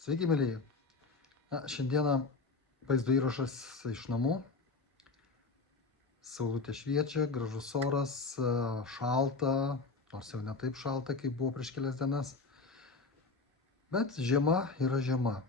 Sveiki, mėlyje. Šiandieną vaizdo įrašas iš namų. Saulutė šviečia, gražus oras, šalta, nors jau ne taip šalta, kaip buvo prieš kelias dienas. Bet žiema yra žiema.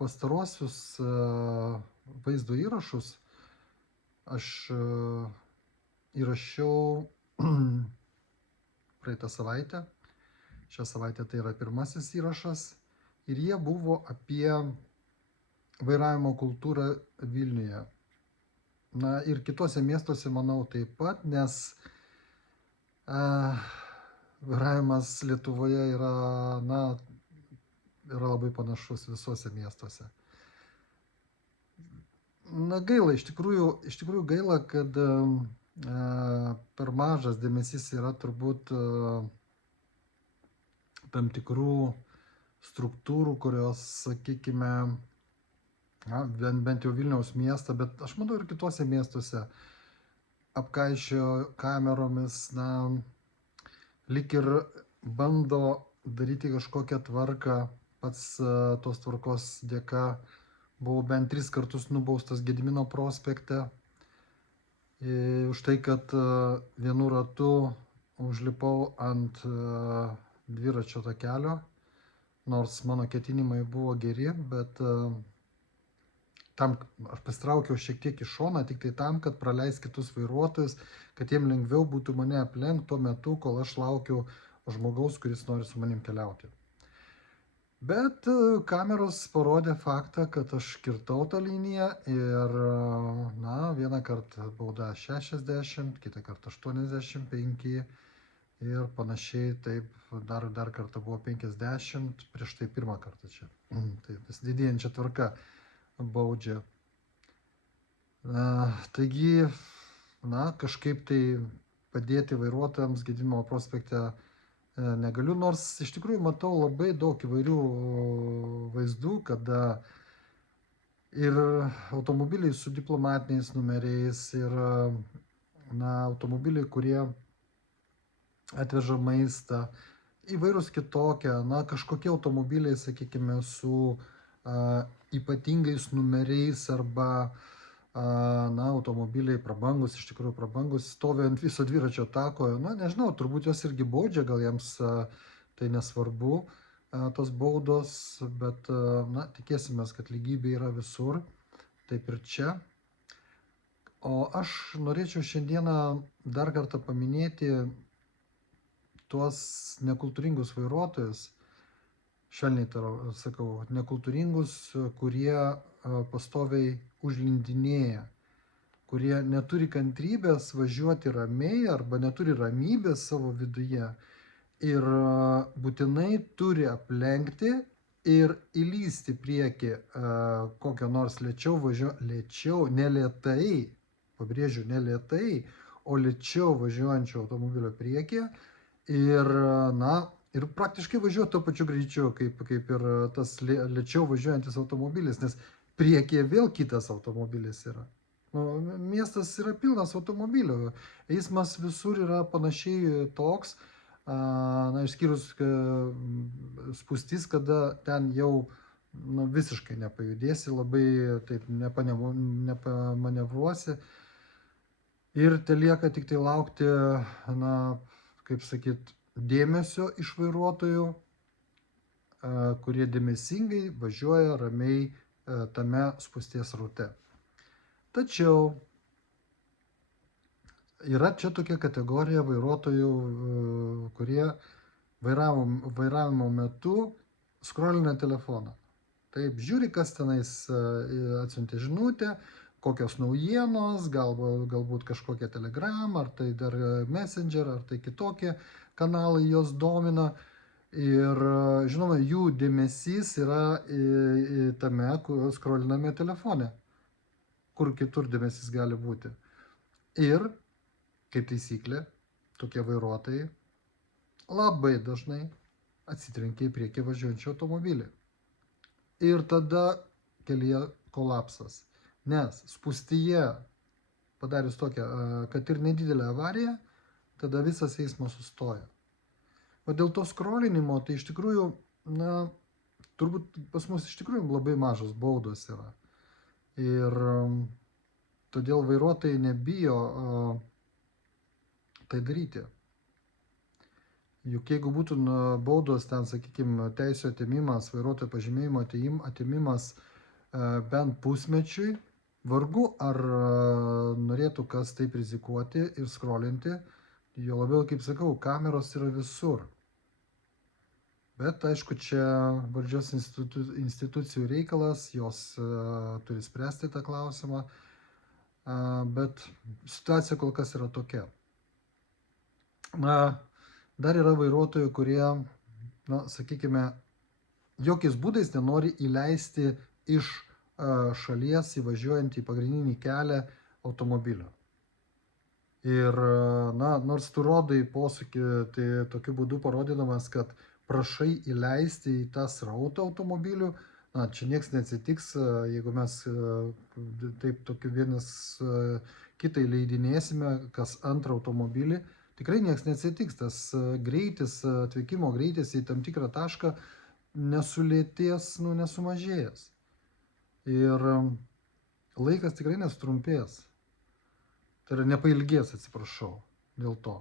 Pastaruosius vaizdo įrašus aš įrašiau praeitą savaitę. Šią savaitę tai yra pirmasis įrašas ir jie buvo apie vairavimo kultūrą Vilniuje. Na ir kitose miestuose, manau, taip pat, nes vairavimas Lietuvoje yra labai panašus visuose miestuose. Na gaila, iš tikrųjų gaila, kad per mažas dėmesys yra turbūt tam tikrų struktūrų, kurios, sakykime, bent jau Vilniaus miestą, bet aš manau ir kitose miestuose apkaišio kameromis, lyg ir bando daryti kažkokią tvarką. Pats tos tvarkos dėka buvau bent 3 kartus nubaustas Gedimino prospekte už tai, kad vienu ratu užlipau ant dviračio takelio, nors mano ketinimai buvo geri, bet tam aš pasitraukiau šiek tiek į šoną, tik tai tam, kad praleis kitus vairuotojus, kad jiem lengviau būtų mane aplenkti tuo metu, kol aš laukiu žmogaus, kuris nori su manim keliauti. Bet kameros parodė faktą, kad aš kirtau tą liniją ir, vieną kartą bauda 60, kitą kartą 85 ir panašiai, taip, dar kartą buvo 50, prieš tai pirmą kartą čia. Tai vis didėjančia tvarka baudžia. Taigi, kažkaip tai padėti vairuotojams Gedimino prospekte negaliu, nors iš tikrųjų matau labai daug įvairių vaizdų, kada ir automobiliai su diplomatiniais numeriais, ir automobiliai, kurie atveža maistą, įvairūs kitokie, kažkokie automobiliai, sakykime, su ypatingais numeriais arba automobiliai prabangus, iš tikrųjų prabangus, stovi ant viso dviračio tako, nežinau, turbūt jos irgi baudžia, gal jiems tai nesvarbu, tos baudos, bet tikėsimės, kad lygybė yra visur, taip ir čia. O aš norėčiau šiandieną dar kartą paminėti tuos nekultūringus vairuotojus, švelniai sakau, nekultūringus, kurie pastoviai užlindinėja, kurie neturi kantrybės važiuoti ramiai arba neturi ramybės savo viduje ir būtinai turi aplenkti ir įlysti priekį kokio nors lėčiau, ne lėtai, pabrėžiu, ne lėtai, o lėčiau važiuojančio automobilio priekį ir praktiškai važiuoti tuo pačiu greičiu, kaip ir tas lėčiau važiuojantis automobilis, nes priekyje vėl kitas automobilis yra. Miestas yra pilnas automobilių, eismas visur yra panašiai toks, išskyrus spūstis, kada ten jau visiškai nepajudėsi, labai taip nepamanevruosi ir telieka tik tai laukti, kaip sakyt, dėmesio iš vairuotojų, kurie dėmesingai važiuoja ramiai tame spūsties raute. Tačiau yra čia tokia kategorija vairuotojų, kurie vairavimo metu skrolina telefoną. Taip, žiūri, kas tenais atsiuntė žinutę, kokios naujienos, galbūt kažkokia Telegram, ar tai dar Messenger, ar tai kitokie kanalai jos domina. Ir žinoma, jų dėmesys yra tame, kur skroliname telefone, kur kitur dėmesys gali būti. Ir, kaip taisyklė, tokie vairuotojai labai dažnai atsitrenkia į priekį važiuojančią automobilį. Ir tada kelyje kolapsas, nes spūstyje padarius tokią, kad ir nedidelę avariją, tada visas eismas sustoja. O dėl to skrolinimo, tai iš tikrųjų, na, turbūt pas mus iš tikrųjų labai mažos baudos yra. Ir todėl vairuotojai nebijo tai daryti. Juk jeigu būtų baudos ten, sakykime, teisų atėmimas, vairuotojo pažymėjimo atėmimas bent pusmečiui, vargu ar norėtų kas taip rizikuoti ir skrolinti. Jo labiau, kaip sakau, kameros yra visur. Bet aišku, čia valdžios institucijų reikalas, jos turi spręsti tą klausimą, bet situacija kol kas yra tokia. Na, dar yra vairuotojų, kurie, na, sakykime, jokiais būdais nenori įleisti iš šalies įvažiuojant į pagrindinį kelią automobilio. Ir, na, nors tu rodai posūkį, tai tokiu būdu parodydamas, kad prašai įleisti į tą srautą automobilių, na, čia nieks neatsitiks, jeigu mes taip tokiu vienas kitai leidinėsime, kas antrą automobilį, tikrai nieks neatsitiks, tas greitis, atvykimo greitis į tam tikrą tašką nesulėties, nu, nesumažėjęs. Ir laikas tikrai nesutrumpės. Tai yra nepailgės, atsiprašau, dėl to.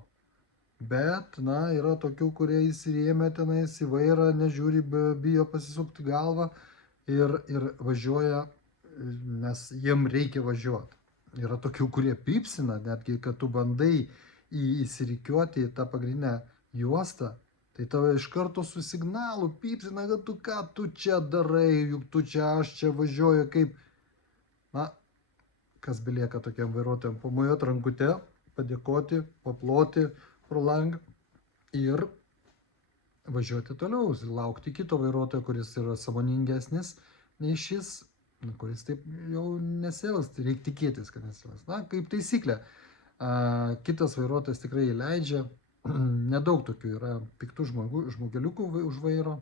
Bet, na, yra tokių, kurie įsirėmė tenais į vairą, nežiūri, bijo pasisukti galvą ir važiuoja, nes jiem reikia važiuoti. Yra tokių, kurie pypsina, netgi, kad tu bandai įsirikiuoti į tą pagrindinę juostą, tai tave iš karto su signalu pypsina, kad tu ką tu čia darai, juk tu čia, aš čia važiuoju kaip. Na, kas belieka tokiam vairuotojam, pamojuoti rankute, padėkoti, paploti pro langą ir važiuoti toliau, laukti kito vairuotojo, kuris yra sąmoningesnis nei šis, kuris taip jau nesiels, tai reikia tikėtis, kad nesiels. Na, kaip taisyklė, kitas vairuotojas tikrai įleidžia, nedaug tokių yra piktų žmogeliukų už vairo.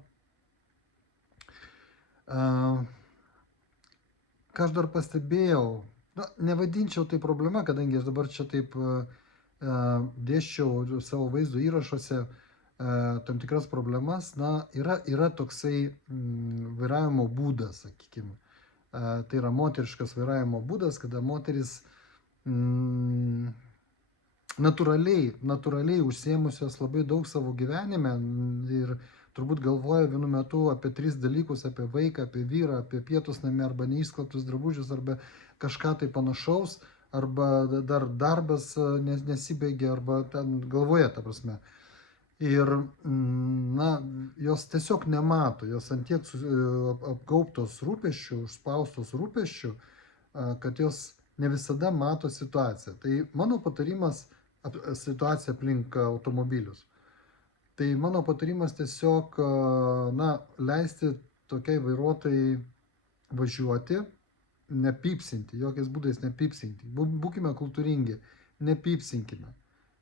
Ką aš dar pastebėjau, na, nevadinčiau tai problema, kadangi aš dabar čia taip dėsčiau savo vaizdo įrašuose tam tikras problemas, na, yra toksai vairavimo būdas, sakykime. Tai yra moteriškas vairavimo būdas, kada moteris natūraliai užsiėmusios labai daug savo gyvenime ir turbūt galvoja vienu metu apie 3 dalykus, apie vaiką, apie vyrą, apie pietus namie, arba neišskalbtus drabužius, arba kažką tai panašaus, arba dar darbas nesibaigia, arba ten galvoje, ta prasme. Ir, na, jos tiesiog nemato, jos antiek apgaubtos rūpesčių, užspaustos rūpesčių, kad jos ne visada mato situaciją. Tai mano patarimas situacija aplink automobilius. Tai mano patarimas tiesiog, na, leisti tokiai vairuotojai važiuoti, nepypsinti, jokiais būdais nepypsinti. Būkime kultūringi, nepypsinkime.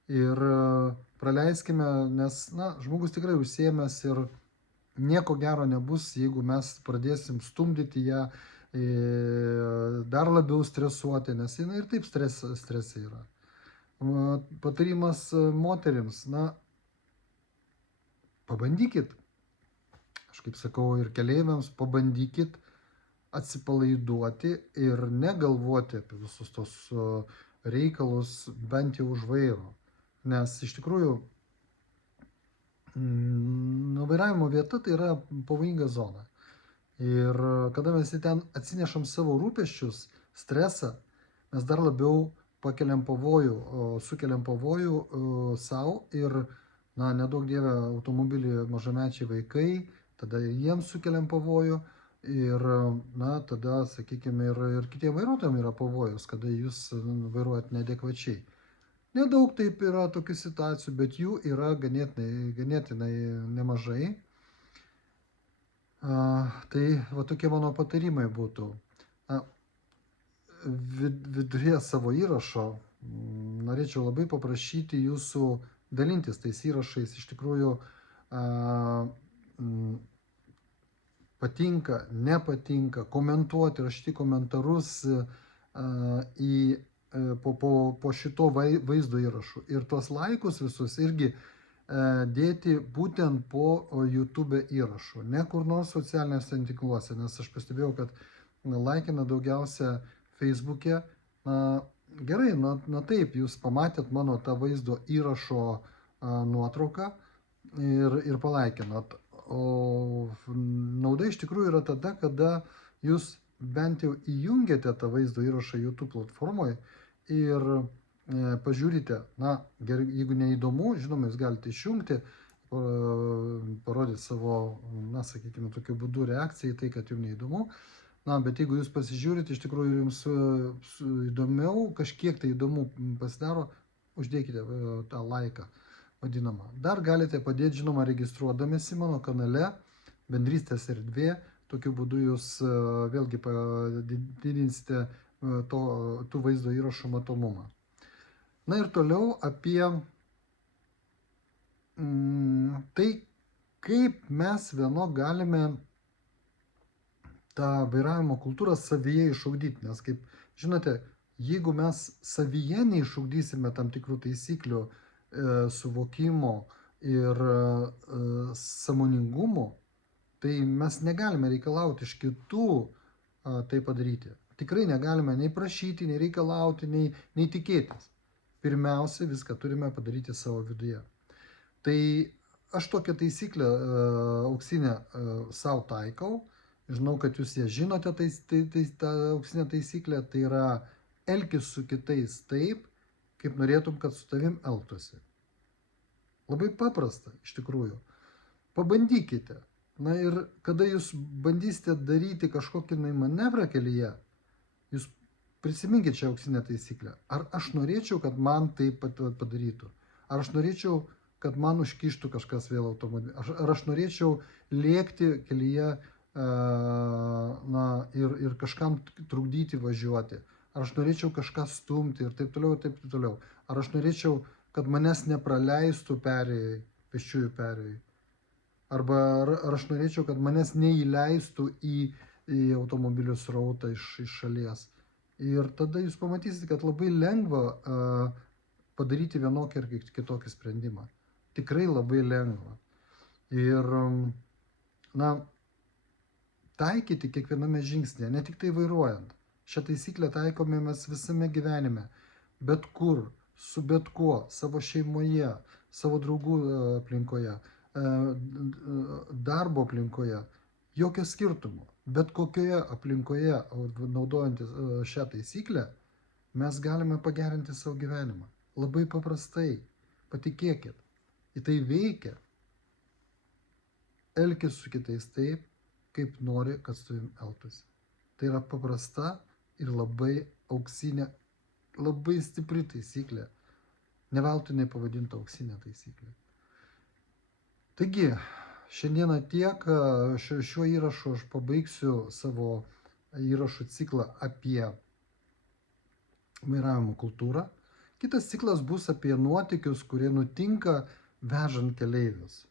Ir praleiskime, nes, na, žmogus tikrai užsiėmęs ir nieko gero nebus, jeigu mes pradėsim stumdyti ją, dar labiau stresuoti, nes jinai ir taip stresai yra. Patarimas moterims, na, pabandykit, aš kaip sakau ir keleiviams, pabandykit atsipalaiduoti ir negalvoti apie visus tos reikalus bent jau už vairo. Nes iš tikrųjų, vairavimo vieta tai yra pavojinga zona. Ir kada mes į ten atsinešam savo rūpesčius, stresą, mes dar labiau pakeliam pavojų, sukeliam pavojų savo ir, na, nedaug dievė automobilį mažamečiai vaikai, tada jiems sukeliam pavojų ir, na, tada, sakykime, ir kitiem vairuotojams yra pavojus, kada jūs vairuojat neadekvačiai. Nedaug taip yra tokių situacijų, bet jų yra ganėtinai nemažai. Tai va tokie mano patarimai būtų. Viduryje savo įrašo norėčiau labai paprašyti jūsų dalintis tais įrašais. Iš tikrųjų patinka, nepatinka, komentuoti, rašyti komentarus po šito vaizdo įrašų. Ir tuos laikus visus irgi dėti būtent po YouTube įrašų, ne kur nors socialiniuose tinkluose, nes aš pastebėjau, kad laikina daugiausia Facebook'e. Gerai, na taip, jūs pamatėt mano tą vaizdo įrašo nuotrauką ir palaikinot. O nauda iš tikrųjų yra tada, kada jūs bent jau įjungiate tą vaizdo įrašą YouTube platformoje ir pažiūrite, gerai, jeigu neįdomu, žinoma, jūs galite išjungti, parodyti savo, sakykime, tokiu būdu reakciją į tai, kad jums neįdomu. Bet jeigu jūs pasižiūrite, iš tikrųjų jums įdomiau, kažkiek tai įdomu pasidaro, uždėkite tą laiką vadinamą. Dar galite padėti, žinoma, registruodamėsi mano kanale Bendrystės erdvė. Tokiu būdu jūs vėlgi padidinsite tų vaizdo įrašų matomumą. Na ir toliau apie tai, kaip mes galime tą vairavimo kultūrą savyje išugdyti. Nes, kaip žinote, jeigu mes savyje neišugdysime tam tikrų taisyklių, suvokimo ir sąmoningumo, tai mes negalime reikalauti iš kitų tai padaryti. Tikrai negalime nei prašyti, nei reikalauti, nei tikėtis. Pirmiausia, viską turime padaryti savo viduje. Tai aš tokią taisyklę auksinę savo taikau. Žinau, kad jūs ją žinote, tą auksinę taisyklę. Tai yra elkis su kitais taip, kaip norėtum, kad su tavim elgtųsi. Labai paprasta, iš tikrųjų. Pabandykite. Na ir kada jūs bandysite daryti kažkokį manevrą kelyje, jūs prisiminkite čia auksinę taisyklę. Ar aš norėčiau, kad man tai padarytų? Ar aš norėčiau, kad man užkištų kažkas vėl automobilį? Ar aš norėčiau lėkti kelyje ir kažkam trukdyti važiuoti? Ar aš norėčiau kažką stumti ir taip toliau, ir taip toliau? Ar aš norėčiau, kad manęs nepraleistų pėsčiųjų perėjai? Arba ar aš norėčiau, kad manęs neįleistų į automobilių srautą iš šalies? Ir tada jūs pamatysite, kad labai lengva padaryti vienokį ar kitokį sprendimą. Tikrai labai lengva. Ir, taikyti kiekviename žingsnėje, ne tik tai vairuojant. Šią taisyklę taikome mes visame gyvenime. Bet kur, su bet kuo, savo šeimoje, savo draugų aplinkoje, darbo aplinkoje. Jokio skirtumo. Bet kokioje aplinkoje, naudojantis šią taisyklę, mes galime pagerinti savo gyvenimą. Labai paprastai. Patikėkit. Į tai veikia. Elkis su kitais taip, kaip nori, kad su jum elgtųsi. Tai yra paprasta ir labai auksinė, labai stipri taisyklė. Ne veltui nepavadinta auksinė taisyklė. Taigi, šiandieną tiek. Šiuo įrašu aš pabaigsiu savo įrašų ciklą apie vairavimo kultūrą. Kitas ciklas bus apie nuotykius, kurie nutinka vežant keleivius.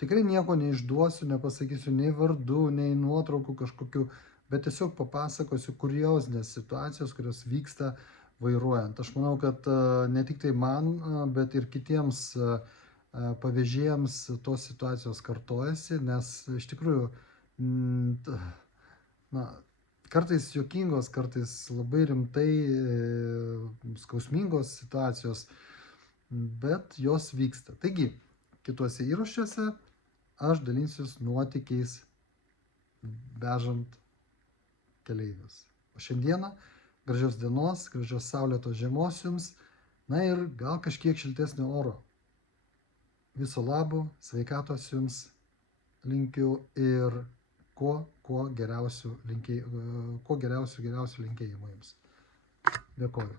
Tikrai nieko neišduosiu, nepasakysiu nei vardų, nei nuotraukų kažkokių, bet tiesiog papasakosiu kuriozinės situacijos, kurios vyksta vairuojant. Aš manau, kad ne tik tai man, bet ir kitiems pavežėjams tos situacijos kartojasi, nes iš tikrųjų kartais juokingos, kartais labai rimtai skausmingos situacijos, bet jos vyksta. Taigi, kituose įrašuose aš dalinsiuos nuotykiais vežant keleivius. O šiandieną gražios dienos, gražios saulėtos žiemos jums, na ir gal kažkiek šiltesnio oro. Viso labo, sveikatos jums linkiu ir kuo geriausių linkėjimų jums. Dėkoju.